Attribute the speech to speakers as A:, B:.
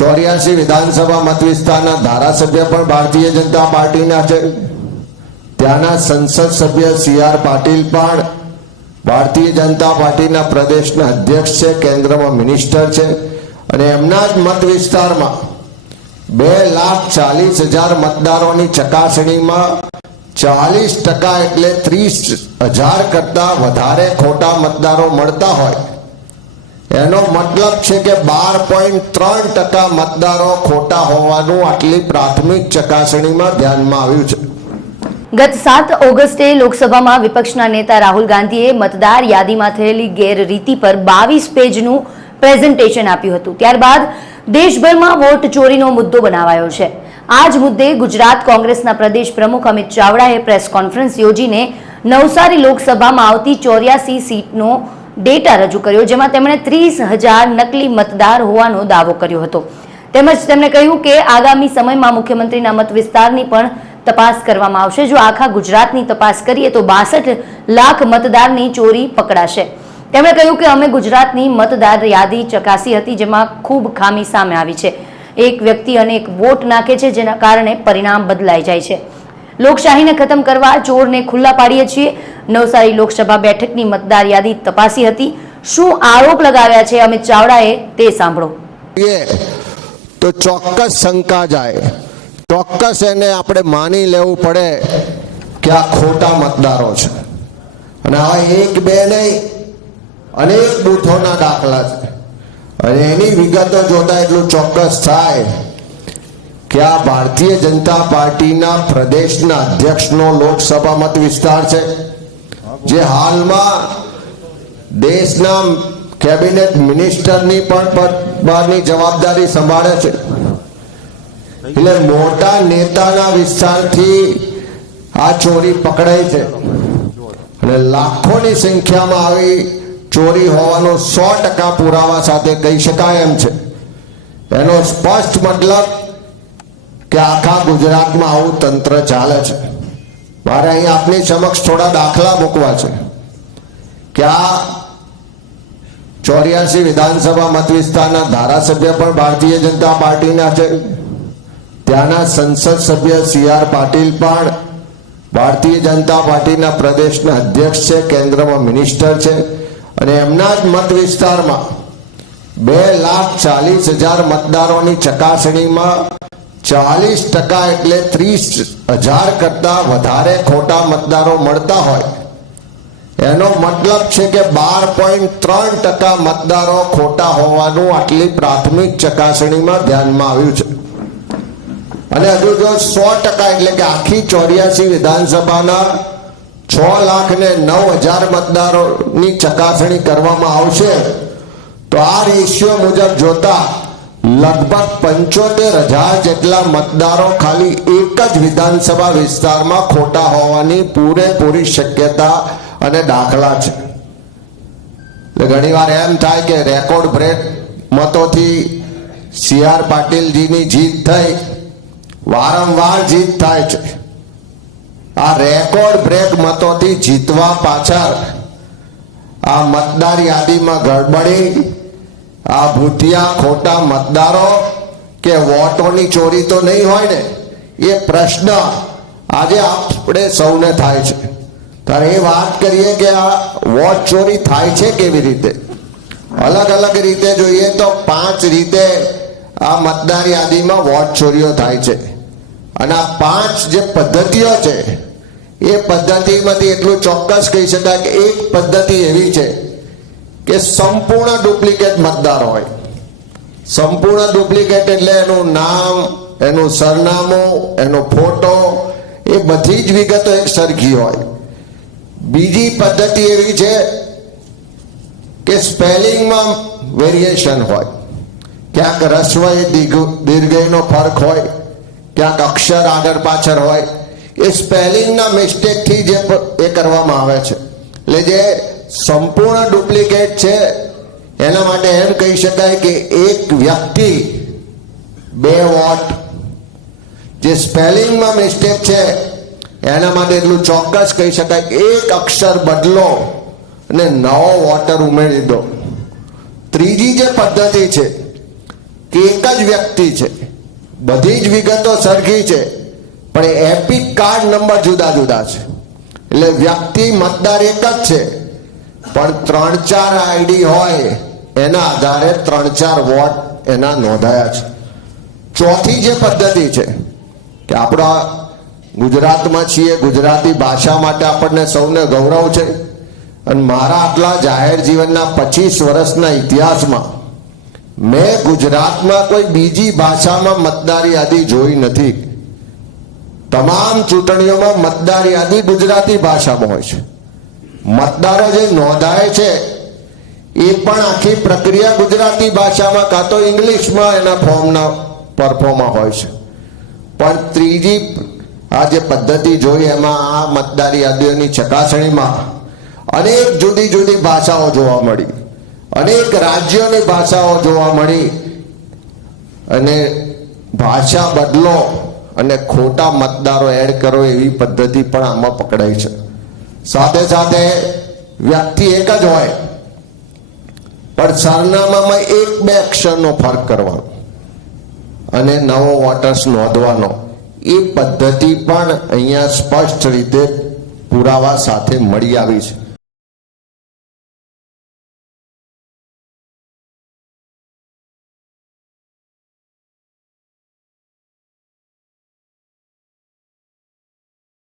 A: ચોર્યાસી વિધાનસભા મત વિસ્તારના ધારાસભ્ય પણ ભારતીય જનતા પાર્ટીના છે. ત્યાંના સંસદ સભ્ય સી આર પાટીલ પણ ભારતીય જનતા પાર્ટીના પ્રદેશના અધ્યક્ષ છે, કેન્દ્રમાં મિનિસ્ટર છે અને એમના જ મત વિસ્તારમાં બે લાખ ચાલીસ હજાર મતદારોની ચકાસણીમાં ચાલીસ ટકા એટલે ત્રીસ હજાર કરતા વધારે ખોટા મતદારો મળતા હોય. એનો મતલબ છે કે બાર પોઈન્ટ ત્રણ ટકા મતદારો ખોટા હોવાનું આટલી પ્રાથમિક ચકાસણીમાં ધ્યાનમાં આવ્યું છે.
B: ગત સાત ઓગસ્ટે લોકસભામાં વિપક્ષના નેતા રાહુલ ગાંધીએ મતદાર યાદીમાં થયેલી ગેરરીતિ પર બાવીસ પેજનું પ્રેઝન્ટેશન આપ્યું હતું. ત્યારબાદ દેશભરમાં વોટ ચોરીનો મુદ્દો બનાવાયો છે. આ જ મુદ્દે ગુજરાત કોંગ્રેસના પ્રદેશ પ્રમુખ અમિત ચાવડાએ પ્રેસ કોન્ફરન્સ યોજીને નવસારી લોકસભામાં આવતી ચોર્યાસી સીટનો ડેટા રજૂ કર્યો, જેમાં તેમણે ત્રીસ હજાર નકલી મતદાર હોવાનો દાવો કર્યો હતો. તેમજ તેમણે કહ્યું કે આગામી સમયમાં મુખ્યમંત્રીના મત વિસ્તારની પણ તપાસ કરવામાં આવશે. જો આખા ગુજરાતની તપાસ કરીએ તો બાસઠ લાખ મતદારની ચોરી પકડાશે. તેમણે કહ્યું કે અમે ગુજરાતની મતદાર યાદી ચકાસી હતી, જેમાં ખૂબ ખામી સામે આવી છે. એક વ્યક્તિ અને એક વોટ નાખે છે, જેના કારણે પરિણામ બદલાઈ જાય છે. લોકશાહીને ખતમ કરવા ચોરને ખુલ્લા પાડીએ છીએ. નવસારી લોકસભા બેઠકની મતદાર યાદી તપાસી હતી. શું આરોપ લગાવ્યા છે અમિત ચાવડાએ તે સાંભળો.
A: તો ચોક્કસ શંકા જાય. ચોક્કસ એને આપણે માની લેવું પડે કે આ ખોટા મતદારો છે. અને આ એક બે નહીં, અનેક બૂથોના દાખલા છે. અને એની વિગતો જોતા એટલું ચોક્કસ થાય કે આ ભારતીય જનતા પાર્ટીના પ્રદેશના અધ્યક્ષનો લોકસભા મત વિસ્તાર છે, જે હાલમાં દેશના કેબિનેટ મિનિસ્ટરની પણ જવાબદારી સંભાળે છે. એટલે મોટા નેતાના વિસ્તારથી આ ચોરી પકડાઈ છે. અને લાખોની સંખ્યામાં આવી ચોરી હોવાનો સો ટકા પુરાવા સાથે કહી શકાય એમ છે. એનો સ્પષ્ટ મતલબ કે આખા ગુજરાતમાં આવું તંત્ર ચાલે છે. મારે અહીં આપની સમક્ષ થોડા દાખલા મૂકવા છે. કે આ ચોર્યાસી વિધાનસભા મત વિસ્તારના ધારાસભ્ય પણ ભારતીય જનતા પાર્ટીના છે. ત્યાંના સંસદ સભ્ય સી આર પાટીલ પણ ભારતીય જનતા પાર્ટીના પ્રદેશના અધ્યક્ષ છે, કેન્દ્રમાં મિનિસ્ટર છે અને એમના જ મત વિસ્તારમાં બે લાખ ચાલીસ હજાર મતદારોની ચકાસણીમાં ચાલીસ ટકા એટલે ત્રીસ હજાર કરતા વધારે ખોટા મતદારો મળતા હોય. એનો મતલબ છે કે બાર પોઈન્ટ ત્રણ ટકા મતદારો ખોટા હોવાનું આટલી પ્રાથમિક ચકાસણીમાં ધ્યાનમાં આવ્યું છે. અને હજુ જો સો ટકા એટલે કે આખી ચોર્યાસી વિધાનસભાના છ લાખ ને નવ હજાર મતદારોની ચકાસણી કરવામાં આવશે. તો આ રેશિયો મુજબ જોતા લગભગ પંચોતેર હજાર જેટલા મતદારો ખાલી એક જ વિધાનસભા વિસ્તારમાં ખોટા હોવાની પૂરેપૂરી શક્યતા અને દાખલા છે. એટલે ઘણીવાર એમ થાય કે રેકોર્ડ બ્રેક મતોથી સી આર પાટીલજીની જીત થઈ, વારંવાર જીત થાય છે. આ રેકોર્ડ બ્રેક મતોથી જીતવા પાછળ આ મતદાર યાદીમાં ગડબડી આ ભૂતિયા ખોટા મતદારો કે વોટોની ચોરી તો નહીં હોય ને, એ પ્રશ્ન આજે આપણે સૌને થાય છે. ત્યારે એ વાત કરીએ કે આ વોટ ચોરી થાય છે કેવી રીતે? અલગ અલગ રીતે જોઈએ તો પાંચ રીતે આ મતદાર યાદીમાં વોટ ચોરીઓ થાય છે. અને આ પાંચ જે પદ્ધતિઓ છે, એ પદ્ધતિમાંથી એટલું ચોક્કસ કહી શકાય કે એક પદ્ધતિ એવી છે કે સંપૂર્ણ ડુપ્લિકેટ મતદાર હોય. સંપૂર્ણ ડુપ્લિકેટ એટલે એનું નામ, એનું સરનામું, એનો ફોટો, એ બધી જ વિગતો એક સરખી હોય. બીજી પદ્ધતિ એવી છે કે સ્પેલિંગમાં વેરિએશન હોય. ક્યાંક રસ્વ દીર્ઘ- દીર્ઘયનો ફરક હોય, ક્યાંક અક્ષર આગળ પાછળ હોય. એ સ્પેલિંગના મિસ્ટેકથી જે એ કરવામાં આવે છે. એટલે જે સંપૂર્ણ ડુપ્લિકેટ છે. એના માટે એમ કહી શકાય કે એક વ્યક્તિ બે વોટ. જે સ્પેલિંગમાં મિસ્ટેક છે, એના માટે એટલું ચોક્કસ કહી શકાય કે એક અક્ષર બદલો અને નવો વોટર ઉમેરી દો. ત્રીજી જે પદ્ધતિ છે, કે એક જ વ્યક્તિ છે, બધી જ વિગતો સરખી છે, પણ એપિક કાર્ડ નંબર જુદા જુદા છે. એટલે વ્યક્તિ મતદાર એક જ છે. પણ ત્રણ ચાર આઈડી હોય, એના આધારે ત્રણ ચાર વોટ એના નોંધાયા છે. ચોથી જે પદ્ધતિ છે, કે આપણા ગુજરાતમાં છીએ, ગુજરાતી ભાષા માટે આપણને સૌને ગૌરવ છે, અને મારા આટલા જાહેર જીવનના પચીસ વર્ષના ઇતિહાસમાં મેં ગુજરાતમાં કોઈ બીજી ભાષામાં મતદાર યાદી જોઈ નથી. તમામ ચૂંટણીઓમાં મતદાર યાદી ગુજરાતી ભાષામાં હોય છે. મતદારો જે નોંધાય છે, એ પણ આખી પ્રક્રિયા ગુજરાતી ભાષામાં કાં તો ઇંગ્લિશમાં એના ફોર્મના પરફોર્મમાં હોય છે. પણ ત્રીજી આ જે પદ્ધતિ જોઈ એમાં આ મતદાર યાદીઓની ચકાસણીમાં અનેક જુદી જુદી ભાષાઓ જોવા મળી, અનેક રાજ્યોની ભાષાઓ જોવા મળી અને ભાષા બદલો અને ખોટા મતદારો એડ કરો એવી પદ્ધતિ પણ આમાં પકડાઈ છે. સાથે સાથે વ્યક્તિ એક જ હોય. પણ સરનામામાં એક બે અક્ષરનો ફરક કરવાનો અને નવો વોટર્સ નોંધવાનો. એ પદ્ધતિ પણ અહીંયા સ્પષ્ટ રીતે પુરાવા સાથે મળી આવી છે.